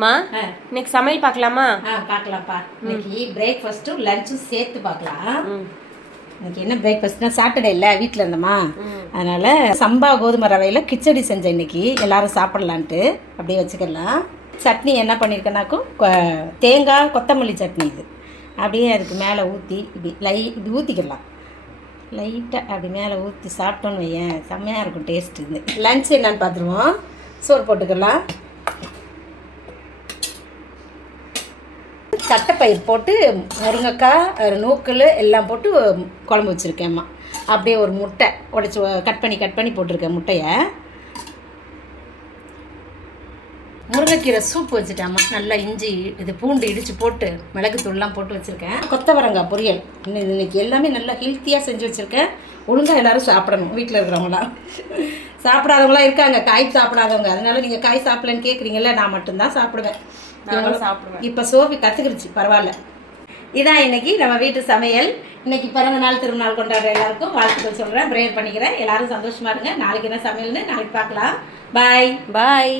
மா இன்னைக்கு சமையல் பார்க்கலாமா? பார்க்கலாம்ப்பா. இன்னைக்கு பிரேக்ஃபாஸ்ட்டும் லஞ்சும் சேர்த்து பார்க்கலாம். இன்னைக்கு என்ன பிரேக்ஃபாஸ்ட்னா சாட்டர்டே இல்லை, வீட்டில் இருந்தோமா, அதனால் சம்பா கோதுமை ரவையில் கிச்சடி செஞ்சேன். இன்னைக்கு எல்லாரும் சாப்பிட்லான்ட்டு அப்படியே வச்சுக்கலாம். சட்னி என்ன பண்ணியிருக்கேன்னாக்கும் தேங்காய் கொத்தமல்லி சட்னி. இது அப்படியே அதுக்கு மேலே ஊற்றி இப்படி ஊற்றிக்கலாம். லைட்டாக அப்படி மேலே ஊற்றி சாப்பிட்டோன்னு வையேன், செம்மையாக இருக்கும் டேஸ்ட்டு. இது லஞ்ச் என்னன்னு பார்த்துருவோம். சோறு போட்டுக்கலாம். தட்டைப்பயிர் போட்டு முருங்கைக்காய் நூக்கல் எல்லாம் போட்டு குழம்பு வச்சுருக்கேம்மா. அப்படியே ஒரு முட்டை உடைச்சி கட் பண்ணி போட்டிருக்கேன். முட்டையை முருங்கைக்கீரை சூப் வச்சுட்டேம்மா. நல்லா இஞ்சி இது பூண்டு இடித்து போட்டு மிளகுத்தூள்லாம் போட்டு வச்சுருக்கேன். கொத்தவரங்காய் பொரியல். இன்னைக்கு எல்லாமே நல்லா ஹெல்த்தியாக செஞ்சு வச்சுருக்கேன். ஒழுங்காக எல்லோரும் சாப்பிடணும். வீட்டில் இருக்கிறவங்களாம் சாப்பிடாதவங்களாம் இருக்காங்க, காய் சாப்பிடாதவங்க. அதனால நீங்கள் காய் சாப்பிடலன்னு கேட்குறீங்கல்ல, நான் மட்டும்தான் சாப்பிடுவேன். இப்போ சோஃபி கற்றுக்கிடுச்சு, பரவாயில்ல. இதான் இன்னைக்கு நம்ம வீட்டு சமையல். இன்னைக்கு பிறந்த நாள் திருநாள் கொண்டாடுற எல்லாருக்கும் வாழ்த்துக்கள் சொல்கிறேன், ப்ரேயர் பண்ணிக்கிறேன். எல்லாரும் சந்தோஷமா இருங்க. நாளைக்கு என்ன சமையல்னு நாளைக்கு பார்க்கலாம். பாய்.